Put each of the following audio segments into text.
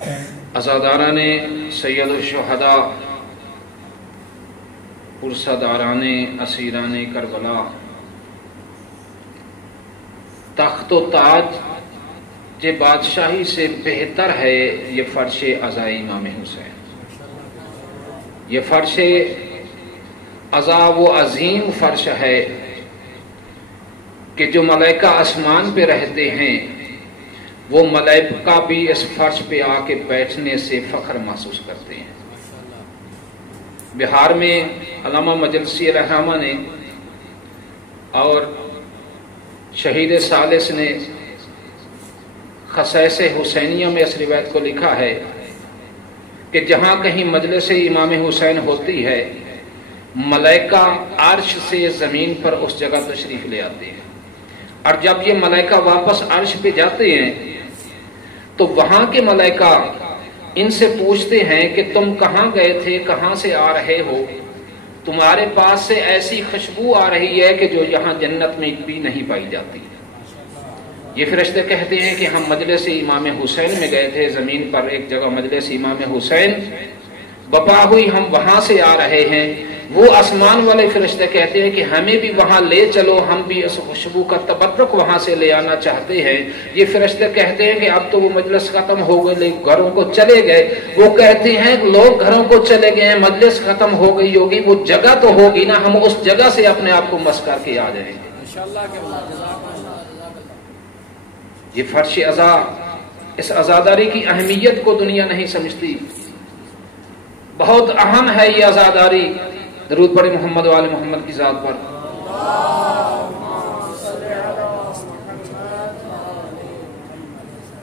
عزاداران سید الشہداء، پرسداران اسیران کربلا، تخت و تاج کے بادشاہی سے بہتر ہے یہ فرش عزا امام حسین۔ یہ فرش عزا وہ عظیم فرش ہے کہ جو ملائکہ آسمان پہ رہتے ہیں وہ ملائکہ بھی اس فرش پہ آ کے بیٹھنے سے فخر محسوس کرتے ہیں۔ بہار میں علامہ مجلسی رحمہ نے اور شہید ثالث نے خصائص حسینیہ میں اس روایت کو لکھا ہے کہ جہاں کہیں مجلس امام حسین ہوتی ہے ملائکہ عرش سے زمین پر اس جگہ تشریف لے آتے ہیں، اور جب یہ ملائکہ واپس عرش پہ جاتے ہیں تو وہاں کے ملائکہ ان سے پوچھتے ہیں کہ تم کہاں گئے تھے، کہاں سے آ رہے ہو، تمہارے پاس سے ایسی خوشبو آ رہی ہے کہ جو یہاں جنت میں بھی نہیں پائی جاتی۔ یہ فرشتے کہتے ہیں کہ ہم مجلس امام حسین میں گئے تھے، زمین پر ایک جگہ مجلس امام حسین بپا ہوئی، ہم وہاں سے آ رہے ہیں۔ وہ آسمان والے فرشتے کہتے ہیں کہ ہمیں بھی وہاں لے چلو، ہم بھی اس خوشبو کا تبرک وہاں سے لے آنا چاہتے ہیں۔ یہ فرشتے کہتے ہیں کہ اب تو وہ مجلس ختم ہو گئی، گھروں کو چلے گئے۔ وہ کہتے ہیں لوگ گھروں کو چلے گئے، مجلس ختم ہو گئی ہوگی، وہ جگہ تو ہوگی نا، ہم اس جگہ سے اپنے آپ کو مس کر کے آ جائیں گے۔ یہ فرش عزا، اس عزاداری کی اہمیت کو دنیا نہیں سمجھتی، بہت اہم ہے یہ عزاداری۔ درود پڑھیں محمد و آل محمد کی ذات پر۔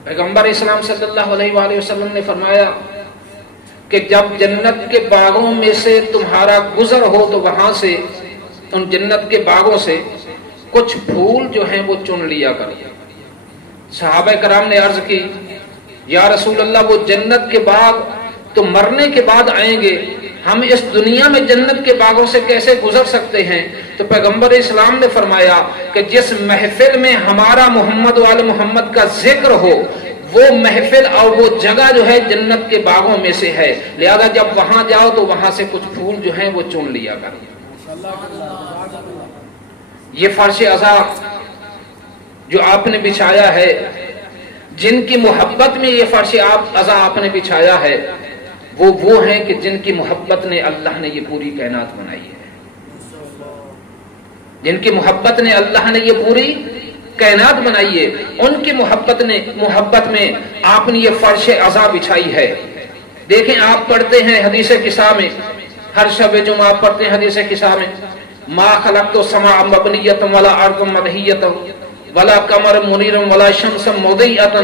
پیغمبر اسلام صلی اللہ علیہ وآلہ وسلم نے فرمایا کہ جب جنت کے باغوں میں سے تمہارا گزر ہو تو وہاں سے، ان جنت کے باغوں سے کچھ پھول جو ہیں وہ چن لیا کرو۔ صحابہ کرام نے عرض کی یا رسول اللہ وہ جنت کے باغ تو مرنے کے بعد آئیں گے، ہم اس دنیا میں جنت کے باغوں سے کیسے گزر سکتے ہیں؟ تو پیغمبر اسلام نے فرمایا کہ جس محفل میں ہمارا محمد و آل محمد کا ذکر ہو وہ محفل اور وہ جگہ جو ہے جنت کے باغوں میں سے ہے، لہذا جب وہاں جاؤ تو وہاں سے کچھ پھول جو ہیں وہ چن لیا کرو۔ یہ فرش عزا جو آپ نے بچھایا ہے، جن کی محبت میں یہ فرش عزا آپ نے بچھایا ہے، وہ ہیں کہ جن کی محبت نے اللہ نے یہ پوری کائنات بنائی ہے، جن کی محبت نے اللہ نے یہ پوری کائنات بنائی ہے، ان کی محبت میں آپ نے یہ فرش عزا بچھائی ہے۔ دیکھیں آپ پڑھتے ہیں حدیث قصہ میں، ہر شب جمعہ آپ پڑھتے ہیں حدیث قصہ میں، ما خلقت السماء مبنیۃ ولا ارض مدحیۃ ولا قمر منیر ولا شمس مضیئۃ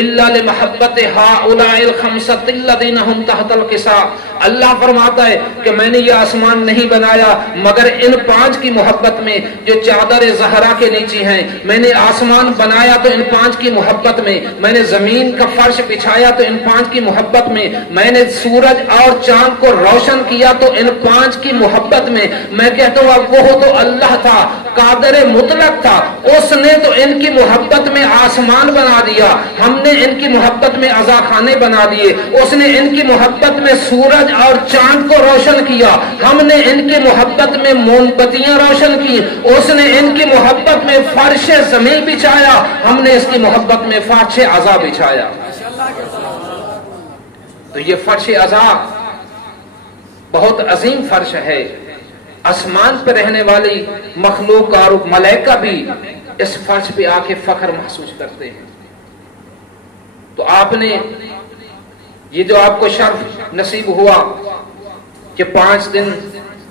الا لمحبت هؤلاء الخمسۃ الذین هم تحت القصاء۔ اللہ فرماتا ہے کہ میں نے یہ آسمان نہیں بنایا مگر ان پانچ کی محبت میں جو چادر زہرا کے نیچے ہیں، میں نے آسمان بنایا تو ان پانچ کی محبت میں، میں نے زمین کا فرش بچھایا تو ان پانچ کی محبت میں، میں نے سورج اور چاند کو روشن کیا تو ان پانچ کی محبت میں۔ میں کہتا ہوں اب وہ تو اللہ تھا، قادر مطلق تھا، اس نے تو ان کی محبت میں آسمان بنا دیا، ہم نے ان کی محبت میں عزا خانے بنا دیے، اس نے ان کی محبت میں سورج اور چاند کو روشن کیا، ہم نے ان کی محبت میں موم بتیاں روشن کی، اس نے ان کی محبت میں فرش زمین بچھایا، ہم نے اس کی محبت میں فرش عزا بچھایا۔ تو یہ فرش عزا بہت عظیم فرش ہے، آسمان پہ رہنے والی مخلوق اور ملائکہ بھی اس فرش پہ آ کے فخر محسوس کرتے ہیں۔ تو آپ نے یہ جو آپ کو شرف نصیب ہوا کہ 5 دن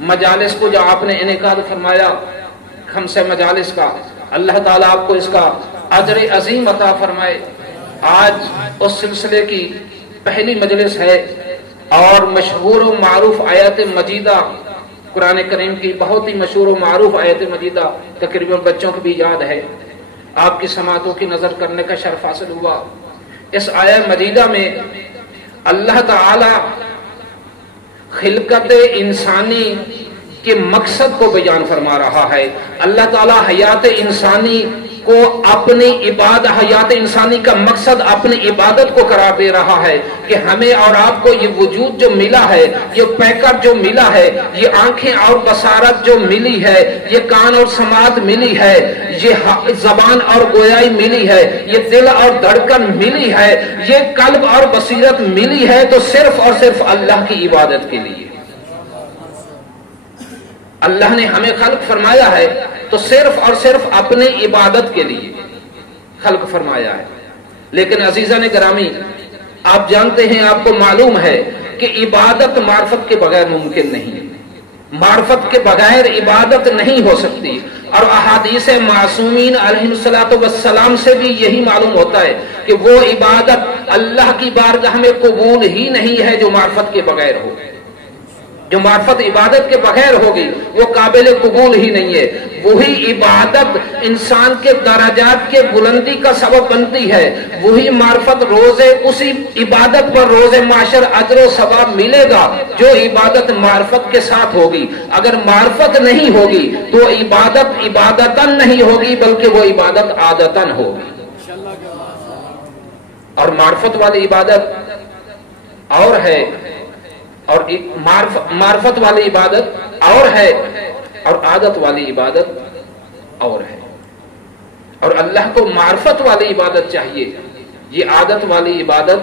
مجالس کو جو آپ نے انعقاد فرمایا، 5 مجالس کا، اللہ تعالیٰ آپ کو اس کا اجر عظیم عطا فرمائے۔ آج اس سلسلے کی پہلی مجلس ہے اور مشہور و معروف آیت مجیدہ، قرآن کریم کی بہت ہی مشہور و معروف آیت مجیدہ تقریباً بچوں کو بھی یاد ہے، آپ کی سماعتوں کی نظر کرنے کا شرف حاصل ہوا۔ اس آیت مجیدہ میں اللہ تعالی خلقت انسانی کے مقصد کو بیان فرما رہا ہے۔ اللہ تعالی حیات انسانی کو اپنی عبادت، حیات انسانی کا مقصد اپنی عبادت کو قرار دے رہا ہے کہ ہمیں اور آپ کو یہ وجود جو ملا ہے، یہ پیکر جو ملا ہے، یہ آنکھیں اور بصارت جو ملی ہے، یہ کان اور سماعت ملی ہے، یہ زبان اور گویائی ملی ہے، یہ دل اور دھڑکن ملی ہے، یہ قلب اور بصیرت ملی ہے، تو صرف اور صرف اللہ کی عبادت کے لیے۔ اللہ نے ہمیں خلق فرمایا ہے تو صرف اور صرف اپنی عبادت کے لیے خلق فرمایا ہے۔ لیکن عزیزان گرامی، آپ جانتے ہیں، آپ کو معلوم ہے کہ عبادت معرفت کے بغیر ممکن نہیں ہے، معرفت کے بغیر عبادت نہیں ہو سکتی، اور احادیث معصومین علیہ السلام سے بھی یہی معلوم ہوتا ہے کہ وہ عبادت اللہ کی بارگاہ میں قبول ہی نہیں ہے جو معرفت کے بغیر ہو۔ جو معرفت عبادت کے بغیر ہوگی وہ قابل قبول ہی نہیں ہے۔ وہی عبادت انسان کے درجات کے بلندی کا سبب بنتی ہے، وہی معرفت اسی عبادت پر روز معاشر اجر و ثواب ملے گا جو عبادت معرفت کے ساتھ ہوگی۔ اگر معرفت نہیں ہوگی تو عبادت عبادتاً نہیں ہوگی بلکہ وہ عبادت عادتاً ہوگی۔ اور معرفت والی عبادت اور ہے، اور معرفت والی عبادت اور ہے، اور عادت والی عبادت اور ہے۔ اور اللہ کو معرفت والی عبادت چاہیے، یہ عادت والی عبادت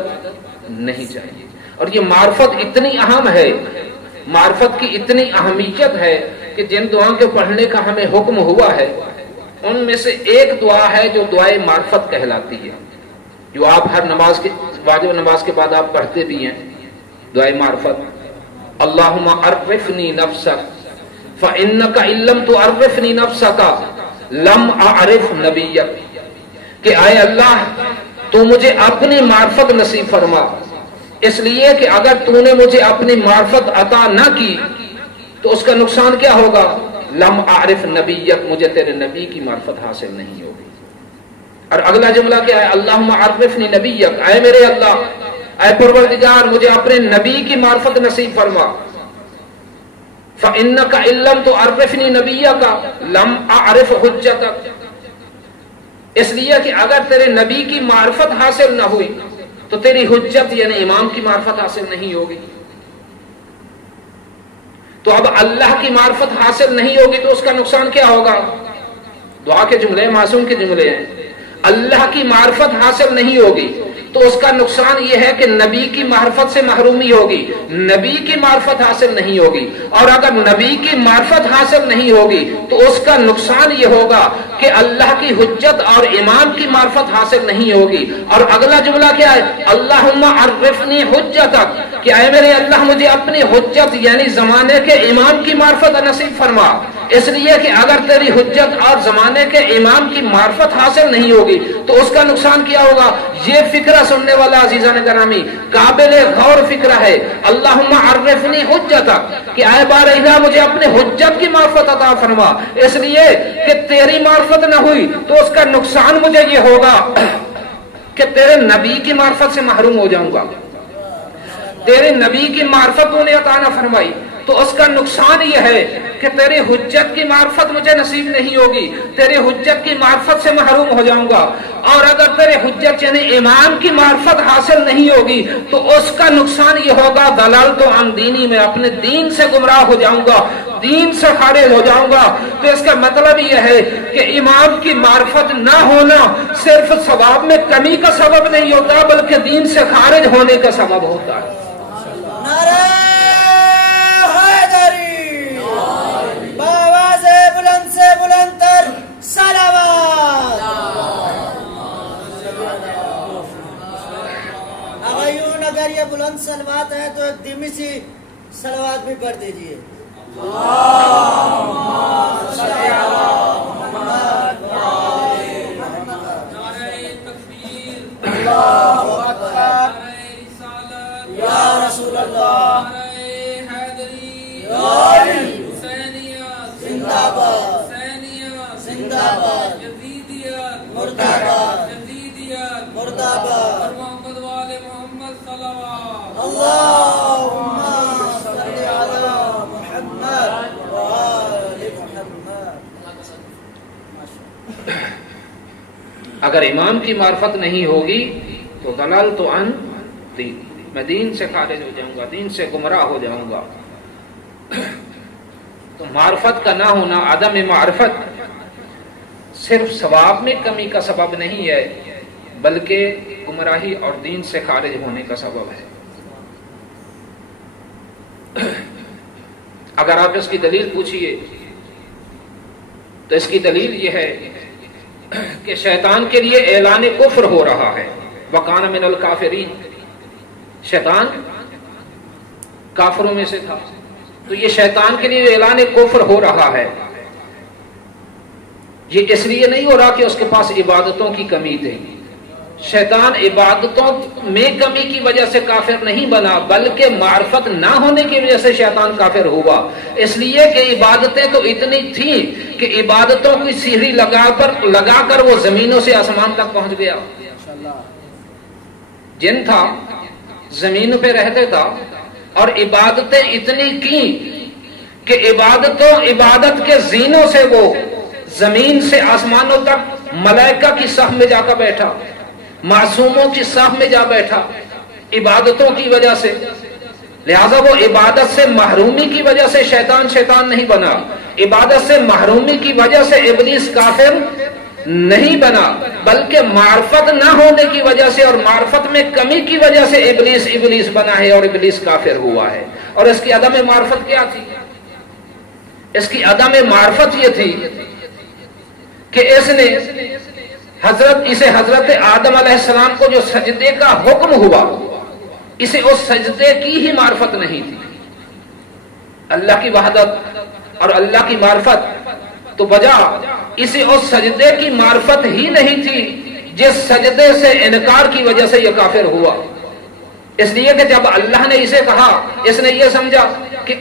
نہیں چاہیے۔ اور یہ معرفت اتنی اہم ہے، معرفت کی اتنی اہمیت ہے کہ جن دعاؤں کے پڑھنے کا ہمیں حکم ہوا ہے ان میں سے ایک دعا ہے جو دعائے معرفت کہلاتی ہے، جو آپ ہر نماز کے واجب نماز کے بعد آپ پڑھتے بھی ہیں، دعائے معرفت۔ اللہم عرفنی نفسک فإنک ان لم تعرفنی نفسک لم اعرف نبیک، کہ اے اللہ تو مجھے اپنی معرفت نصیب فرما، اس لیے کہ اگر تو نے مجھے اپنی معرفت عطا نہ کی تو اس کا نقصان کیا ہوگا؟ لم اعرف نبیک، مجھے تیرے نبی کی معرفت حاصل نہیں ہوگی۔ اور اگلا جملہ کیا ہے؟ اللہم عرفنی نبیک، اے میرے اللہ، اے پروردگار مجھے اپنے نبی کی معرفت نصیب فرما۔ فإنک ان لم تعرفنی نبیک لم اعرف حجتک، اس لیے کہ اگر تیرے نبی کی معرفت حاصل نہ ہوئی تو تیری حجت یعنی امام کی معرفت حاصل نہیں ہوگی۔ تو اب اللہ کی معرفت حاصل نہیں ہوگی تو اس کا نقصان کیا ہوگا؟ دعا کے جملے معصوم کے جملے ہیں، اللہ کی معرفت حاصل نہیں ہوگی تو اس کا نقصان یہ ہے کہ نبی کی معرفت سے محرومی ہوگی، نبی کی معرفت حاصل نہیں ہوگی، اور اگر نبی کی معرفت حاصل نہیں ہوگی تو اس کا نقصان یہ ہوگا کہ اللہ کی حجت اور امام کی معرفت حاصل نہیں ہوگی۔ اور اگلا جملہ کیا ہے؟ اللہم عرفنی حجتک، کہ اے میرے اللہ مجھے اپنی حجت یعنی زمانے کے امام کی معرفت نصیب فرما، اس لیے کہ اگر تیری حجت اور زمانے کے امام کی معرفت حاصل نہیں ہوگی تو اس کا نقصان کیا ہوگا؟ یہ فکرہ سننے والا عزیزان گرامی قابل غور فکرہ ہے۔ اللہم عرفنی حجتک، کہ اے بار الہ مجھے اپنے حجت کی معرفت عطا فرما، اس لیے کہ تیری معرفت نہ ہوئی تو اس کا نقصان مجھے یہ ہوگا کہ تیرے نبی کی معرفت سے محروم ہو جاؤں گا۔ تیرے نبی کی معرفت انہیں عطا نہ فرمائی تو اس کا نقصان یہ ہے کہ تیری حجت کی معرفت مجھے نصیب نہیں ہوگی، تیری حجت کی معرفت سے محروم ہو جاؤں گا۔ اور اگر تیری حجت یعنی امام کی معرفت حاصل نہیں ہوگی تو اس کا نقصان یہ ہوگا دلالت عن دینی، میں اپنے دین سے گمراہ ہو جاؤں گا، دین سے خارج ہو جاؤں گا۔ تو اس کا مطلب یہ ہے کہ امام کی معرفت نہ ہونا صرف ثواب میں کمی کا سبب نہیں ہوتا بلکہ دین سے خارج ہونے کا سبب ہوتا ہے۔ اگر یہ بلند صلوات ہے تو ایک دھیمی سی صلوات بھی پڑھ دیجئے۔ یا رسول اللہ، زندہ باد، زندہ باد، مردہ باد، مردہ باد، اللہم صلی علی محمد وآل محمد۔ اگر امام کی معرفت نہیں ہوگی تو ضللت عن دین، میں دین سے خارج ہو جاؤں گا، دین سے گمراہ ہو جاؤں گا۔ تو معرفت کا نہ ہونا، عدم معرفت صرف ثواب میں کمی کا سبب نہیں ہے، بلکہ گمراہی اور دین سے خارج ہونے کا سبب ہے۔ اگر آپ اس کی دلیل پوچھئے تو اس کی دلیل یہ ہے کہ شیطان کے لیے اعلان کفر ہو رہا ہے، وَكَانَ مِنَ الْكَافِرِينَ، شیطان کافروں میں سے تھا، تو یہ شیطان کے لیے اعلان کفر ہو رہا ہے۔ یہ اس لیے نہیں ہو رہا کہ اس کے پاس عبادتوں کی کمی تھی، شیطان عبادتوں میں کمی کی وجہ سے کافر نہیں بنا، بلکہ معرفت نہ ہونے کی وجہ سے شیطان کافر ہوا، اس لیے کہ عبادتیں تو اتنی تھیں کہ عبادتوں کی سیڑھی لگا کر وہ زمینوں سے آسمان تک پہنچ گیا۔ جن تھا زمین پہ رہتے تھا اور عبادتیں اتنی کی کہ عبادت کے زینوں سے وہ زمین سے آسمانوں تک ملائکہ کی صف میں جا کر بیٹھا، معصوموں کی صف میں جا بیٹھا عبادتوں کی وجہ سے۔ لہذا وہ عبادت سے محرومی کی وجہ سے شیطان نہیں بنا، عبادت سے محرومی کی وجہ سے ابلیس کافر نہیں بنا، بلکہ معرفت نہ ہونے کی وجہ سے اور معرفت میں کمی کی وجہ سے ابلیس بنا ہے اور ابلیس کافر ہوا ہے۔ اور اس کی عدم معرفت کیا تھی؟ اس کی عدم معرفت یہ تھی کہ اسے حضرت آدم علیہ السلام کو جو سجدے کا حکم ہوا، اسے اس سجدے کی ہی معرفت نہیں تھی۔ اللہ کی وحدت اور اللہ کی معرفت تو بجا اسے اس سجدے کی معرفت ہی نہیں تھی جس سجدے سے انکار کی وجہ سے یہ کافر ہوا۔ اس لیے کہ جب اللہ نے اسے کہا، اس نے یہ سمجھا کہ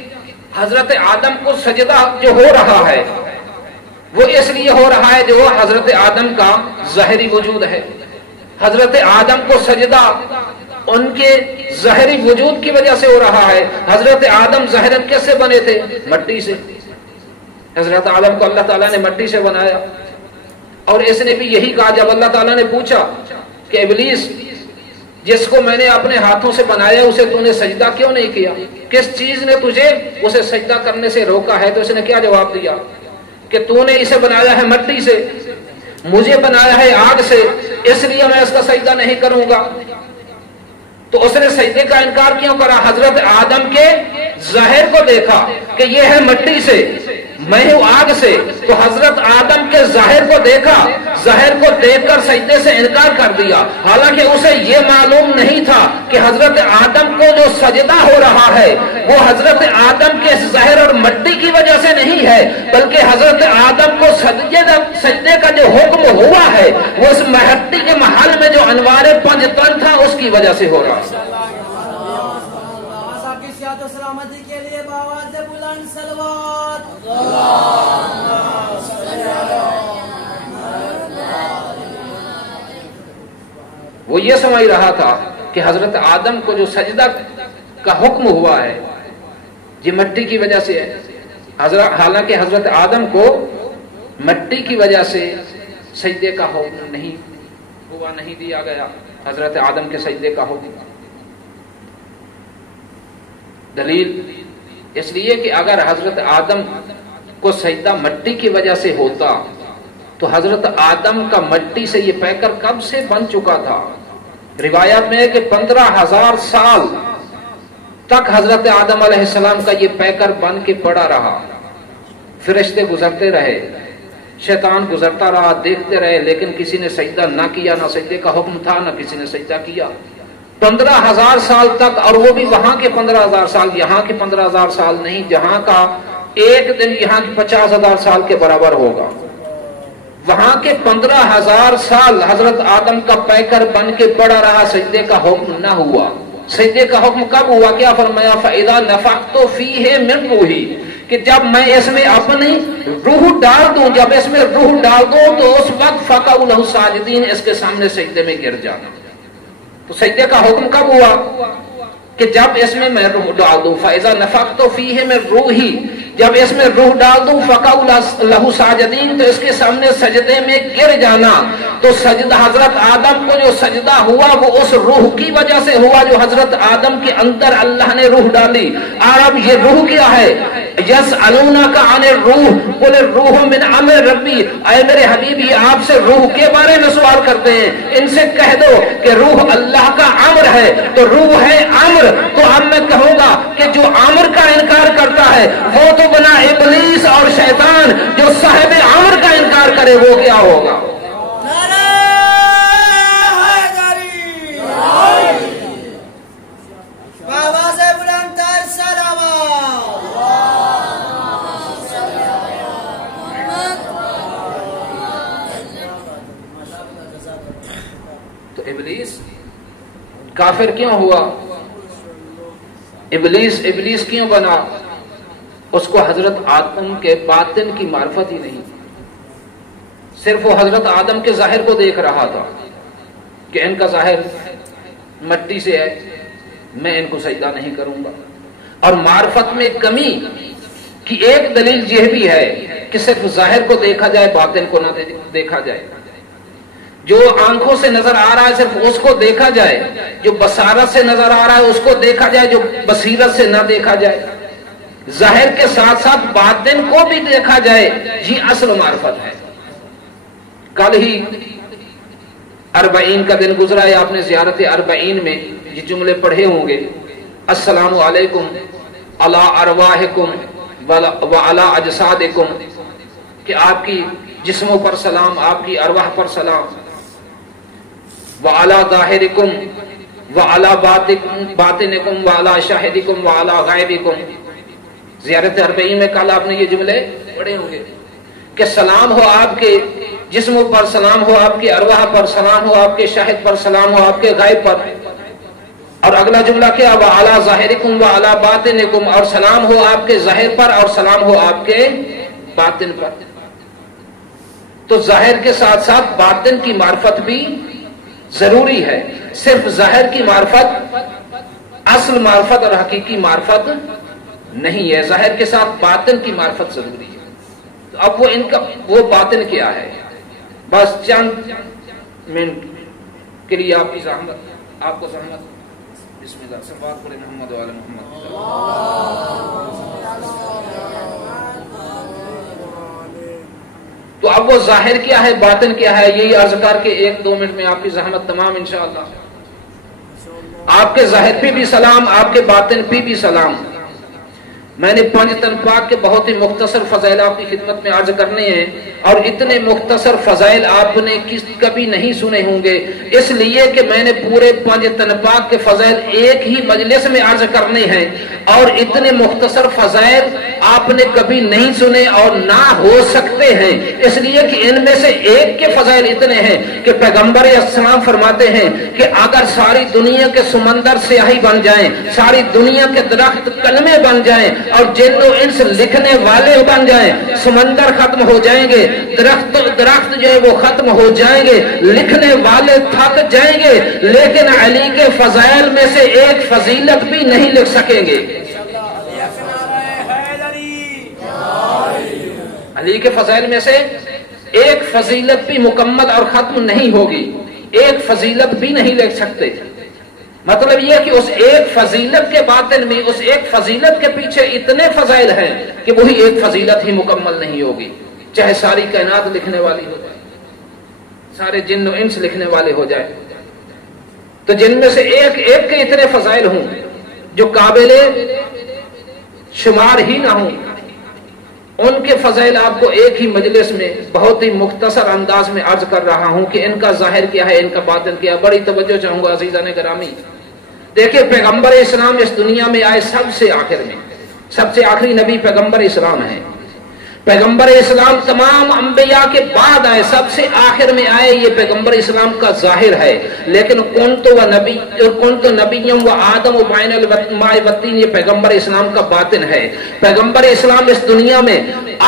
حضرت آدم کو سجدہ جو ہو رہا ہے وہ اس لیے ہو رہا ہے جو وہ حضرت آدم کا ظاہری وجود ہے، حضرت آدم کو سجدہ ان کے ظاہری وجود کی وجہ سے ہو رہا ہے۔ حضرت آدم ظاہراً کس سے بنے تھے؟ مٹی سے۔ حضرت آدم کو اللہ تعالیٰ نے مٹی سے بنایا، اور اس نے بھی یہی کہا جب اللہ تعالیٰ نے پوچھا کہ ابلیس، جس کو میں نے اپنے ہاتھوں سے بنایا اسے تو نے سجدہ کیوں نہیں کیا؟ کس چیز نے تجھے اسے سجدہ کرنے سے روکا ہے؟ تو اس نے کیا جواب دیا کہ تو نے اسے بنایا ہے مٹی سے، مجھے بنایا ہے آگ سے، اس لیے میں اس کا سجدہ نہیں کروں گا۔ تو اس نے سجدے کا انکار کیوں کرا؟ حضرت آدم کے ظاہر کو دیکھا کہ یہ ہے مٹی سے، میں ہوں آگ سے، تو حضرت آدم کے ظاہر کو دیکھا، ظاہر کو دیکھ کر سجدے سے انکار کر دیا، حالانکہ اسے یہ معلوم نہیں تھا کہ حضرت آدم کو جو سجدہ ہو رہا ہے وہ حضرت آدم کے ظاہر اور مٹی کی وجہ سے نہیں ہے، بلکہ حضرت آدم کو سجدے کا جو حکم ہوا ہے وہ اس مٹی کے محل میں جو انوار پنج تن تھا اس کی وجہ سے ہو رہا ہے۔ سلامتی کے لیے باواز بلند صلوات۔ وہ یہ سمجھ رہا تھا کہ حضرت آدم کو جو سجدہ کا حکم ہوا ہے یہ مٹی کی وجہ سے ہے، حالانکہ حضرت آدم کو مٹی کی وجہ سے سجدے کا حکم نہیں دیا گیا، حضرت آدم کے سجدے کا حکم۔ دلیل اس لیے کہ اگر حضرت آدم کو سجدہ مٹی کی وجہ سے ہوتا تو حضرت آدم کا مٹی سے یہ پیکر کب سے بن چکا تھا۔ روایت میں ہے کہ 15,000 سال تک حضرت آدم علیہ السلام کا یہ پیکر بن کے پڑا رہا، فرشتے گزرتے رہے، شیطان گزرتا رہا، دیکھتے رہے، لیکن کسی نے سجدہ نہ کیا، نہ سجدے کا حکم تھا، نہ کسی نے سجدہ کیا 15,000 سال تک، اور وہ بھی وہاں کے 15,000 سال، یہاں کے 15,000 سال نہیں، جہاں کا ایک دن یہاں کی 50,000 سال کے برابر ہوگا۔ وہاں کے 15,000 سال حضرت آدم کا پیکر بن کے پڑا رہا، سجدے کا حکم نہ ہوا۔ سجدے کا حکم کب ہوا؟ کیا فرمایا؟ فَإِذَا نَفَخْتُ فِيهِ مِن رُوحِي، کہ جب میں اس میں اپنی روح ڈال دوں، جب اس میں روح ڈال دوں تو اس وقت فَقَعُوا لَهُ سَاجِدِينَ، اس کے سامنے سجدے میں گر جانا۔ تو سجدے کا حکم کب ہوا؟ کہ جب اس میں روح ڈال دوں، فَإِذَا نَفَخْتُ فِيهِ مِن رُوحِي، جب اس میں روح ڈال دوں، فَقَعُوا لَهُ سَاجِدِينَ، تو اس کے سامنے سجدے میں گر جانا۔ تو سجدہ حضرت آدم کو جو سجدہ ہوا وہ اس روح کی وجہ سے ہوا جو حضرت آدم کے اندر اللہ نے روح ڈالی. اور اب یہ روح کیا ہے؟ یسألونک عن الروح قل الروح من امر ربی. اے میرے حبیب یہ آپ سے روح کے بارے میں سوال کرتے ہیں، ان سے کہہ دو کہ روح اللہ کا امر ہے. تو روح ہے امر، تو اب میں کہوں گا کہ جو امر کا انکار کرتا ہے وہ تو بنا ابلیس اور شیطان، جو صاحب امر کا انکار کرے وہ کیا ہوگا؟ تو ابلیس کافر کیوں ہوا؟ ابلیس کیوں بنا؟ اس کو حضرت آدم کے باطن کی معرفت ہی نہیں. صرف وہ حضرت آدم کے ظاہر کو دیکھ رہا تھا کہ ان کا ظاہر مٹی سے ہے، میں ان کو سجدہ نہیں کروں گا. اور معرفت میں کمی کی ایک دلیل یہ بھی ہے کہ صرف ظاہر کو دیکھا جائے، باطن کو نہ دیکھا جائے. جو آنکھوں سے نظر آ رہا ہے صرف اس کو دیکھا جائے، جو بصارت سے نظر آ رہا ہے اس کو دیکھا جائے، جو بصیرت سے نہ دیکھا جائے. ظاہر کے ساتھ ساتھ باطن کو بھی دیکھا جائے، یہ اصل معرفت ہے. کل ہی 40 کا دن گزرا ہے، آپ نے زیارت 40 میں یہ جملے پڑھے ہوں گے: السلام علیکم علی ارواحکم وعلی اجسادکم، کہ آپ کی جسموں پر سلام، آپ کی ارواح پر سلام. وعلی ظاہرکم وعلی باطنکم وعلی شاہدکم وعلی غائبکم. زیارت 40 میں کل آپ نے یہ جملے پڑھے ہوں گے کہ سلام ہو آپ کے جسموں پر، سلام ہو آپ کے ارواح پر، سلام ہو آپ کے شاہد پر، سلام ہو آپ کے غائب پر. اور اگلا جملہ کیا؟ وعلی ظاہرکم وعلی باطنکم، اور سلام ہو آپ کے ظاہر پر اور سلام ہو آپ کے باطن پر. تو ظاہر کے ساتھ ساتھ باطن کی معرفت بھی ضروری ہے. صرف ظاہر کی معرفت اصل معرفت اور حقیقی معرفت نہیں ہے، ظاہر کے ساتھ باطن کی معرفت ضروری ہے. تو اب وہ باطن کیا ہے؟ بس چند منٹ کے لیے آپ کی زحمت، آپ کو زحمت. بسم اللہ سے بات کریں محمد وعلی محمد. تو اب وہ ظاہر کیا ہے، باطن کیا ہے، یہی عرض کر کے 1-2 منٹ میں آپ کی زحمت تمام انشاءاللہ. آپ کے ظاہر پہ بھی سلام، آپ کے باطن پہ بھی سلام. میں نے 5 تن پاک کے بہت ہی مختصر فضائل آپ کی خدمت میں عرض کرنے ہیں، اور اتنے مختصر فضائل آپ نے کبھی نہیں سنے ہوں گے، اس لیے کہ میں نے پورے 5 تن پاک کے فضائل ایک ہی مجلس میں عرض کرنے ہیں. اور اتنے مختصر فضائل آپ نے کبھی نہیں سنے اور نہ ہو سکتے ہیں، اس لیے کہ ان میں سے ایک کے فضائل اتنے ہیں کہ پیغمبر اسلام فرماتے ہیں کہ اگر ساری دنیا کے سمندر سیاہی بن جائیں، ساری دنیا کے درخت کلمے بن جائیں اور جن و انس لکھنے والے بن جائیں، سمندر ختم ہو جائیں گے، درخت جو ہے وہ ختم ہو جائیں گے، لکھنے والے تھک جائیں گے، لیکن علی کے فضائل میں سے ایک فضیلت بھی نہیں لکھ سکیں گے. علی کے فضائل میں سے ایک فضیلت بھی مکمل اور ختم نہیں ہوگی، ایک فضیلت بھی نہیں لکھ سکتے. مطلب یہ کہ اس ایک فضیلت کے باطن میں، اس ایک فضیلت کے پیچھے اتنے فضائل ہیں کہ وہی ایک فضیلت ہی مکمل نہیں ہوگی، چاہے ساری کائنات لکھنے والی ہو جائے، سارے جن و انس لکھنے والے ہو جائے. تو جن میں سے ایک ایک کے اتنے فضائل ہوں جو قابل شمار ہی نہ ہوں، ان کے فضائل آپ کو ایک ہی مجلس میں بہت ہی مختصر انداز میں عرض کر رہا ہوں کہ ان کا ظاہر کیا ہے، ان کا باطن کیا ہے. بڑی توجہ چاہوں گا عزیزان گرامی. دیکھیں پیغمبر اسلام اس دنیا میں آئے سب سے آخر میں، سب سے آخری نبی پیغمبر اسلام ہے. پیغمبر اسلام تمام انبیاء کے بعد آئے، سب سے آخر میں آئے، یہ پیغمبر اسلام کا ظاہر ہے. لیکن کنت نبیم و آدم و بین الماء والطین، یہ پیغمبر اسلام کا باطن ہے. پیغمبر اسلام اس دنیا میں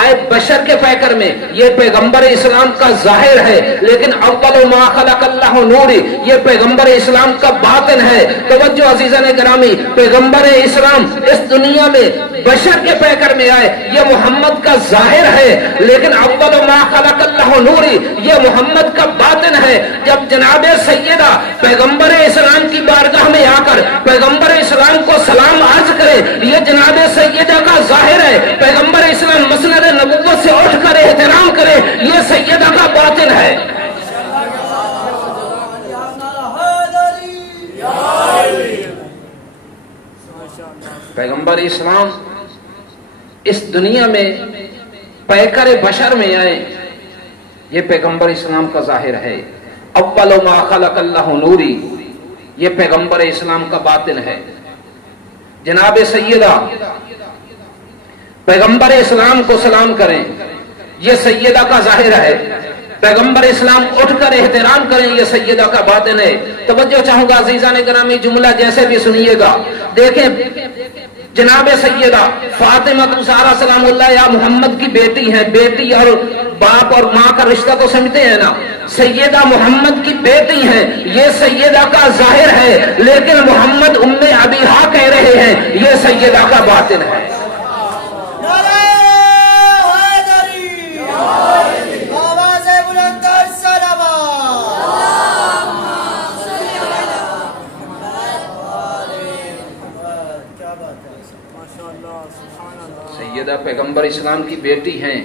آئے بشر کے پیکر میں، یہ پیغمبر اسلام کا ظاہر ہے. لیکن اول ما خلق اللہ نوری، یہ پیغمبر اسلام کا باطن ہے. توجہ عزیزان گرامی، پیغمبر اسلام اس دنیا میں بشر کے پیکر میں آئے، یہ محمد کا ظاہر ظاہر ہے، لیکن اول ما خلق اللہ نوری یہ محمد کا باطن ہے۔ جب جناب سیدہ پیغمبر اسلام کی بارگاہ میں آ کر پیغمبر اسلام کو سلام عرض کرے، یہ جناب سیدہ کا ظاہر ہے۔ پیغمبر اسلام مسند نبوت سے اٹھ کر احترام کرے، یہ سیدہ کا باطن ہے۔ پیغمبر اسلام اس دنیا میں پیکر بشر میں آئے، یہ پیغمبر اسلام کا ظاہر ہے۔ اول ما خلق اللہ نوری یہ پیغمبر اسلام کا باطن ہے۔ جناب سیدہ پیغمبر اسلام کو سلام کریں، یہ سیدہ کا ظاہر ہے۔ پیغمبر اسلام اٹھ کر احترام کریں، یہ سیدہ کا باطن ہے۔ توجہ چاہوں گا عزیزان گرامی، جملہ جیسے بھی سنیے گا۔ دیکھیں جناب سیدہ فاطمہ زہرا سلام اللہ یا محمد کی بیٹی ہیں، بیٹی اور باپ اور ماں کا رشتہ تو سمجھتے ہیں نا، سیدہ محمد کی بیٹی ہیں، یہ سیدہ کا ظاہر ہے، لیکن محمد ام ابیہا کہہ رہے ہیں، یہ سیدہ کا باطن ہے۔ سیدہ پیغمبر اسلام کی بیٹی ہیں،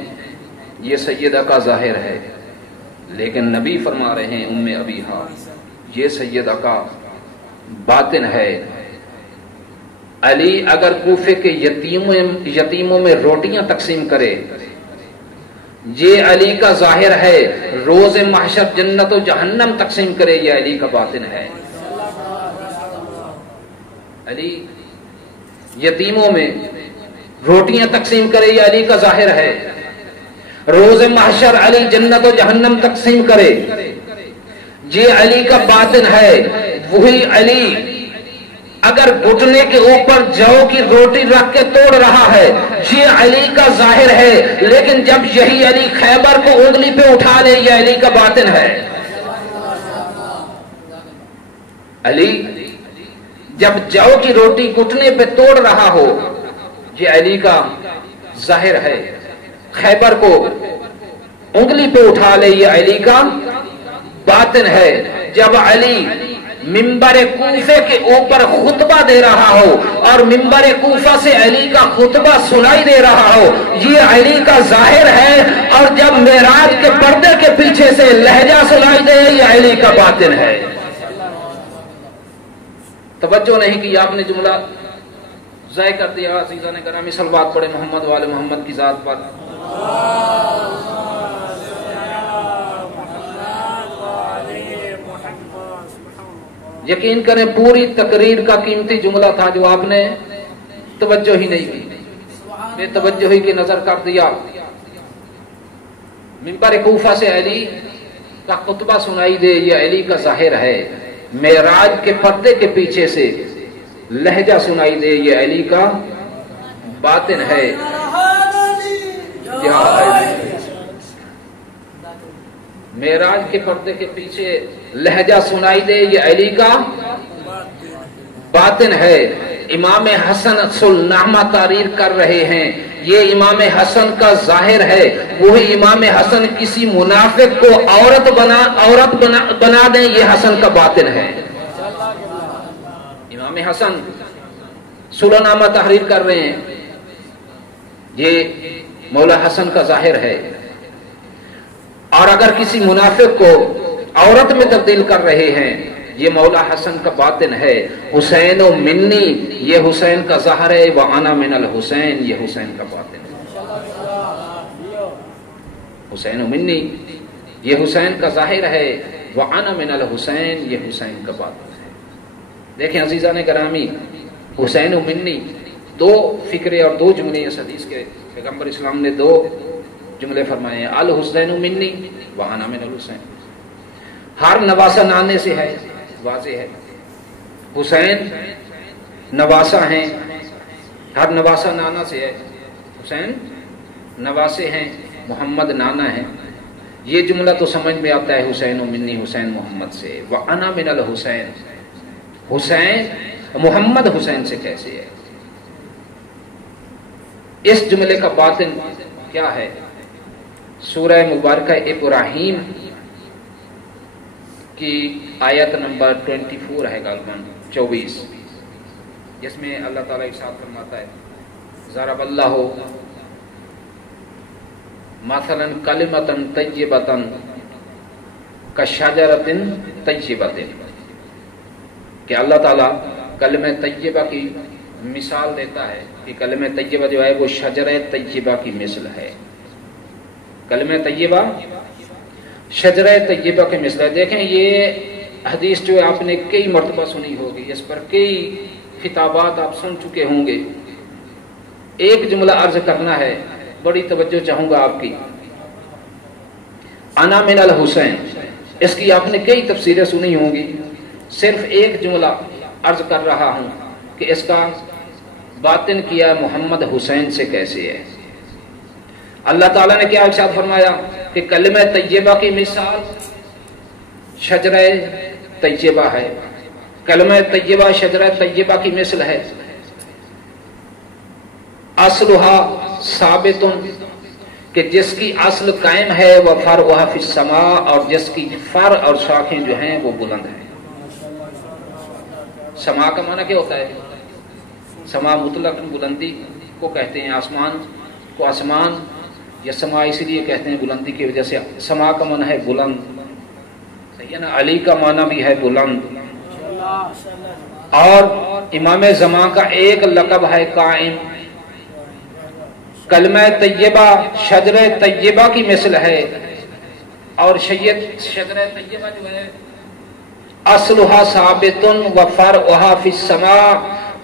یہ سیدہ کا ظاہر ہے، لیکن نبی فرما رہے ہیں ام ابیہا یہ سیدہ کا باطن ہے۔ علی اگر کوفے کے یتیموں میں روٹیاں تقسیم کرے، یہ علی کا ظاہر ہے۔ روز محشر جنت و جہنم تقسیم کرے، یہ علی کا باطن ہے۔ علی یتیموں میں روٹیاں تقسیم کرے، یہ علی کا ظاہر ہے۔ روز محشر علی جنت و جہنم تقسیم کرے، یہ علی کا باطن ہے۔ وہی علی اگر گھٹنے کے اوپر جو کی روٹی رکھ کے توڑ رہا ہے، یہ علی کا ظاہر ہے، لیکن جب یہی علی خیبر کو انگلی پہ اٹھا لے، یہ علی کا باطن ہے۔ علی جب جو کی روٹی گھٹنے پہ توڑ رہا ہو، یہ علی کا ظاہر ہے۔ خیبر کو انگلی پہ اٹھا لے، یہ علی کا باطن ہے۔ جب علی منبر کوفے کے اوپر خطبہ دے رہا ہو اور منبر کوفہ سے علی کا خطبہ سنائی دے رہا ہو، یہ علی کا ظاہر ہے۔ اور جب معراج کے پردے کے پیچھے سے لہجہ سنائی دے، یہ علی کا باطن ہے۔ توجہ نہیں کی، آپ نے جملہ ضائع کر دیا۔ عزیزان گرامی صلوات پڑھے محمد والے محمد کی ذات پر۔ یقین کریں پوری تقریر کا قیمتی جملہ تھا جو آپ نے توجہ ہی نہیں کی، بے توجہی کی نظر کر دیا۔ منبر کوفہ سے علی کا خطبہ سنائی دے، یہ علی کا ظاہر ہے۔ معراج کے پردے کے پیچھے سے لہجہ سنائی دے، یہ علی کا باطن ہے۔ معراج کے پردے کے پیچھے لہجہ سنائی دے، یہ علی کا باطن ہے۔ امام حسن سلنامہ تعریر کر رہے ہیں، یہ امام حسن کا ظاہر ہے۔ وہی امام حسن کسی منافق کو عورت بنا دیں، یہ حسن کا باطن ہے۔ امام حسن سلنامہ تحریر کر رہے ہیں، یہ مولا حسن کا ظاہر ہے۔ اور اگر کسی منافق کو عورت میں تبدیل کر رہے ہیں، یہ مولا حسن کا باطن ہے۔ حسین و منی یہ حسین کا ظاہر ہے، وَأَنَا مِنَ الْحُسَيْن یہ حسین کا باطن ہے۔ حسین و منی یہ حسین کا ظاہر ہے، وَأَنَا مِنَ الْحُسَيْن یہ حسین کا باطن ہے۔ دیکھیں عزیزان گرامی، حسین و منی دو فکرے اور دو جملے اس حدیث کے پیغمبر اسلام نے دو جملے فرمائے ہیں، الحسین منی وَأَنَا مِنَ الْحُسَيْن۔ ہر نواسہ نانے سے ہے، واضح ہے۔ حسین نواسہ ہیں، ہر نواسہ نانا سے ہے۔ حسین نواسے ہیں، محمد نانا ہے۔ یہ جملہ تو سمجھ میں آتا ہے حسین و منی حسین محمد سے، وَأَنَا مِنَ الْحُسَيْن حسین محمد حسین سے کیسے ہے؟ اس جملے کا باطن کیا ہے؟ سورہ مبارکہ ابراہیم کی آیت نمبر 24 ہے غالباً 24، جس میں اللہ تعالیٰ ارشاد فرماتا ہے ضرب اللہ مثلا کلمۃ طیبۃ کشجرۃ طیبۃ، کہ اللہ تعالیٰ کلمہ طیبہ کی مثال دیتا ہے کہ کلمہ طیبہ جو ہے وہ شجرہ طیبہ کی مثل ہے. کلمہ طیبہ شجرہ طیبہ کی مثل ہے. دیکھیں یہ حدیث جو ہے آپ نے کئی مرتبہ سنی ہوگی، اس پر کئی خطابات آپ سن چکے ہوں گے. ایک جملہ عرض کرنا ہے، بڑی توجہ چاہوں گا آپ کی. انا من الحسین، اس کی آپ نے کئی تفسیریں سنی ہوں گی. صرف ایک جملہ عرض کر رہا ہوں کہ اس کا باطن کیا محمد حسین سے کیسے ہے. اللہ تعالیٰ نے کیا ارشاد فرمایا کہ کلمہ طیبہ کی مثال شجرہ طیبہ ہے. کلمہ طیبہ شجرہ طیبہ کی مثل ہے. اصلھا ثابت، کہ جس کی اصل قائم ہے، وہ فرعھا فی السماء، اور جس کی فرع اور شاخیں جو ہیں وہ بلند ہیں. سما کا معنی کیا ہوتا ہے؟ سما مطلق بلندی کو کہتے ہیں. آسمان کو آسمان یا سما اس لیے کہتے ہیں بلندی کی وجہ سے. سما کا معنی ہے بلند، صحیح ہے نا. علی کا معنی بھی ہے بلند. اور امام زمان کا ایک لقب ہے قائم. کلمہ طیبہ شجرہ طیبہ کی مثل ہے. اور شجرہ طیبہ جو ہے اصلھا ثابت و فرعھا فی السماء،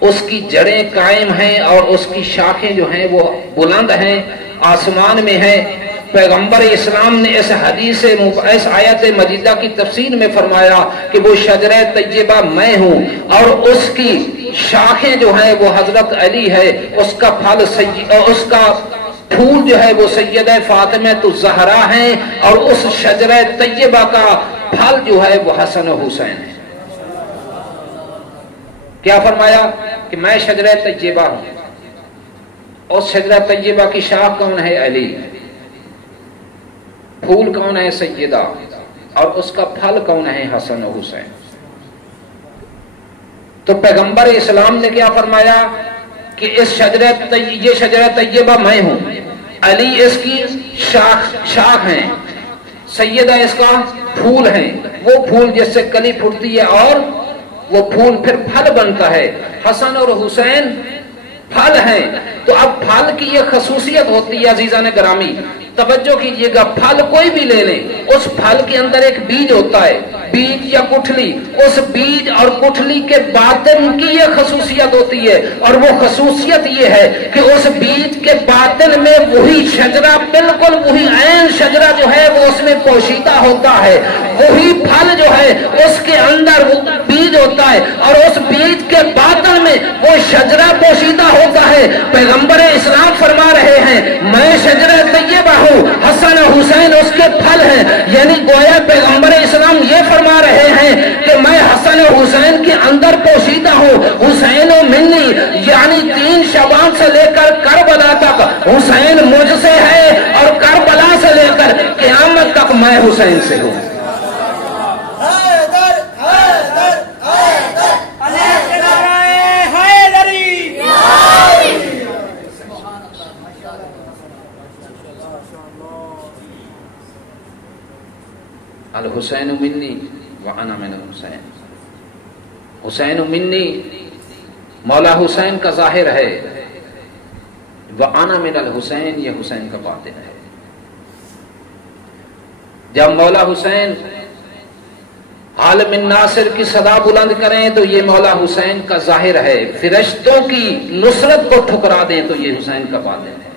اس کی جڑیں قائم ہیں اور اس کی شاخیں جو ہیں وہ بلند ہیں، آسمان میں ہیں. پیغمبر اسلام نے اس حدیث اس آیت مجیدہ کی تفسیر میں فرمایا کہ وہ شجرہ طیبہ میں ہوں، اور اس کی شاخیں جو ہیں وہ حضرت علی ہے. اس کا پھول جو ہے وہ سیدہ فاطمہ الزہرا ہیں، اور اس شجرہ طیبہ کا پھل جو ہے وہ حسن و حسین ہے. کیا فرمایا کہ میں شجرہ طیبہ ہوں. اور شجرہ طیبہ کی شاخ کون ہے؟ علی. پھول کون ہے؟ سیدہ. اور اس کا پھل کون ہے؟ حسن و حسین. تو پیغمبر اسلام نے کیا فرمایا کہ یہ شجرہ طیبہ میں ہوں، علی اس کی شاخ ہیں، سیدہ اس کا پھول ہیں. وہ پھول جس سے کلی پھوٹتی ہے اور وہ پھول پھر پھل بنتا ہے. حسن اور حسین پھل ہیں. تو اب پھل کی یہ خصوصیت ہوتی ہے عزیزان گرامی، توجہ کیجئے گا. پھل کوئی بھی لے لیں، اس پھل کے اندر ایک بیج ہوتا ہے، بیج یا گٹھلی. اس بیج اور گٹھلی کے باطن کی یہ خصوصیت ہوتی ہے، اور وہ خصوصیت یہ ہے کہ اس بیج کے باطن میں وہی شجرہ، بالکل وہی عین شجرہ جو ہے وہ اس میں پوشیدہ ہوتا ہے. وہی پھل جو ہے اس کے اندر وہ بیج ہوتا ہے، اور اس بیج کے باطن میں وہ شجرہ پوشیدہ ہوتا ہے. پیغمبر اسلام فرما رہے ہیں میں شجرہ طیبہ ہوں، حسن حسین اس کے پھل ہیں. یعنی گویا پیغمبر اسلام یہ فرما رہے ہیں کہ میں حسن حسین کے اندر پوشیدہ ہوں. حسین و منی، یعنی 3 شعبان سے لے کر کربلا تک حسین مجھ سے ہے، اور کربلا سے لے کر قیامت تک میں حسین سے ہوں. الحسین منی وانا من الحسین. حسین منی مولا حسین کا ظاہر ہے، وانا من الحسین یہ حسین کا باطن ہے. جب مولا حسین عالم الناصر کی صدا بلند کریں تو یہ مولا حسین کا ظاہر ہے. فرشتوں کی نصرت کو ٹھکرا دیں تو یہ حسین کا باطن ہے.